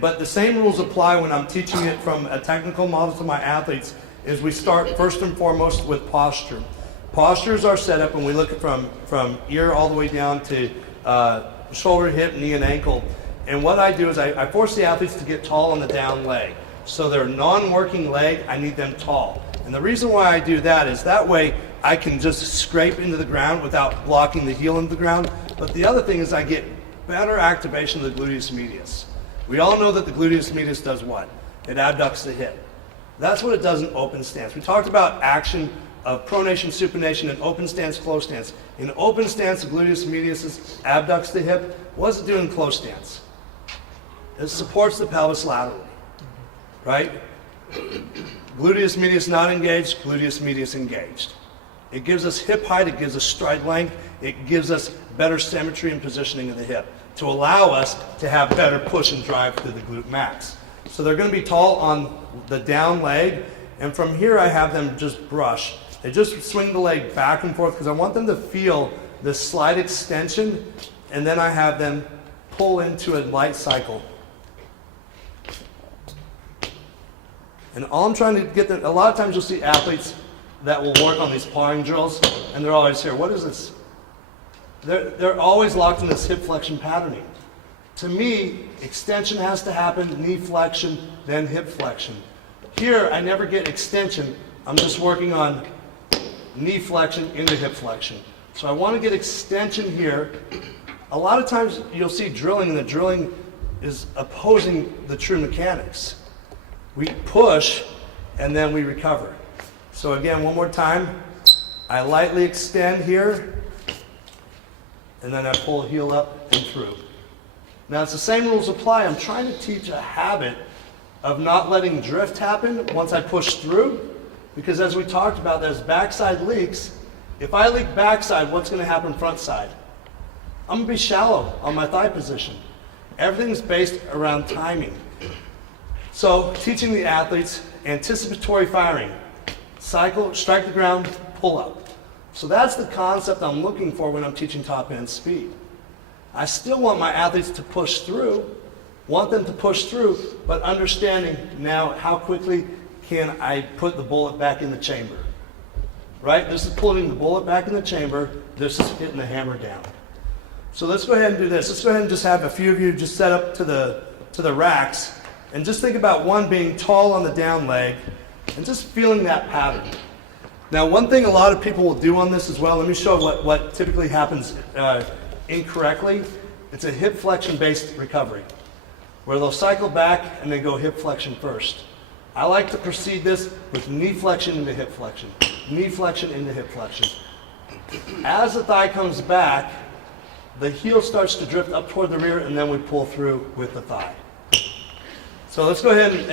But the same rules apply when I'm teaching it from a technical model to my athletes. Is we start first and foremost with posture. Posture is our setup, and we look at from ear all the way down to shoulder, hip, knee, and ankle. And what I do is I force the athletes to get tall on the down leg. So their non-working leg, I need them tall. And the reason why I do that is that way I can just scrape into the ground without blocking the heel into the ground. But the other thing is I get better activation of the gluteus medius. We all know that the gluteus medius does what? It abducts the hip. That's what it does in open stance. We talked about action of pronation, supination, and open stance, close stance. In open stance, the gluteus medius abducts the hip. What does it do in close stance? It supports the pelvis laterally, right? Gluteus medius not engaged, gluteus medius engaged. It gives us hip height, it gives us stride length, it gives us better symmetry and positioning of the hip to allow us to have better push and drive through the glute max. So they're going to be tall on the down leg, and from here I have them just brush. They just swing the leg back and forth because I want them to feel this slight extension, and then I have them pull into a light cycle. And all I'm trying to get them, a lot of times you'll see athletes that will work on these pawing drills, and they're always here, what is this? They're always locked in this hip flexion patterning. To me, extension has to happen, knee flexion, then hip flexion. Here, I never get extension. I'm just working on knee flexion into hip flexion. So I want to get extension here. A lot of times you'll see drilling, and the drilling is opposing the true mechanics. We push, and then we recover. So again, one more time. I lightly extend here, and then I pull the heel up and through. Now it's the same rules apply. I'm trying to teach a habit of not letting drift happen once I push through, because as we talked about, there's backside leaks. If I leak backside, what's going to happen front side? I'm going to be shallow on my thigh position. Everything's based around timing. So teaching the athletes anticipatory firing. Cycle, strike the ground, pull up. So that's the concept I'm looking for when I'm teaching top end speed. I still want my athletes to push through, want them to push through, but understanding now how quickly can I put the bullet back in the chamber. Right? This is pulling the bullet back in the chamber, this is hitting the hammer down. So let's go ahead and do this. Let's go ahead and just have a few of you just set up to the racks, and just think about one being tall on the down leg, and just feeling that pattern. Now, one thing a lot of people will do on this as well, let me show what typically happens incorrectly. It's a hip flexion based recovery, where they'll cycle back and they go hip flexion first. I like to precede this with knee flexion into hip flexion, knee flexion into hip flexion. As the thigh comes back, the heel starts to drift up toward the rear, and then we pull through with the thigh. So let's go ahead and